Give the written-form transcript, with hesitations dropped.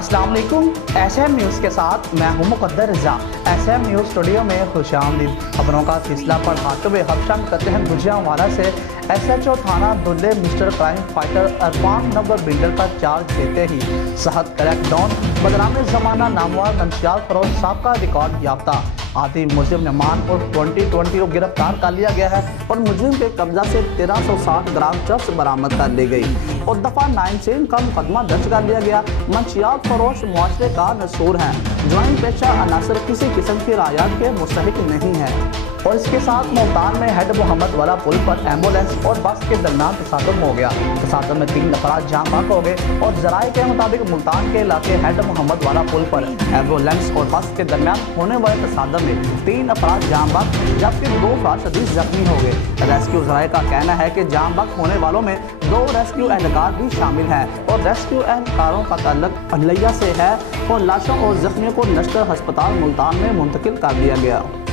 अस्सलाम वालेकुम। SM news के साथ मैं हूं मुकद्दर रज़ा। SM न्यूज़ स्टूडियो में खुशामदीद। खबरों का सिलसिला पढ़ाते हुए हम करते हैं गुजरांवाला से। SHO थाना Dulle mister crime fighter Arfan number builder का चार्ज देते ही सेहत क्रैकडाउन, बदनाम ज़माना नामवर मंशियात फरोश साहब का रिकॉर्ड याफ्ता आदि मुजरिम नमान और 2020 को गिरफ्तार कर लिया गया है और मुजरिम के कब्जा से 1360 ग्राम चरस बरामद कर ली गई और दफा 9 से इनका मुकदमा दर्ज कर लिया गया। मंशियात फरोश मुआशरे का नसूर है, ज्वाइन पेशा अनासर किसी किस्म की रायत के मुस्तहिक नहीं है। और इसके साथ मुल्तान में हेड मोहम्मद वाला पुल पर एम्बुलेंस और बस के दरमियान तसादम हो गया। तसादम में 3 अफराद जाँ बहक हो गए और जराये के मुताबिक मुल्तान के इलाके हेड मोहम्मद वाला पुल पर एम्बुलेंस और बस के दरमियान होने वाले तसादम में 3 अफराद जाँ बहक जबकि 2 अफराद शदीद जख्मी हो गए। रेस्क्यू जराये का कहना है कि जाँ बहक होने वालों में 2 रेस्क्यू एहलकार भी शामिल हैं और रेस्क्यू एहलकारों का ताल्लुक अनलैया से है और लाशों और जख्मियों को नश्तर अस्पताल मुल्तान में मुंतकिल कर दिया गया।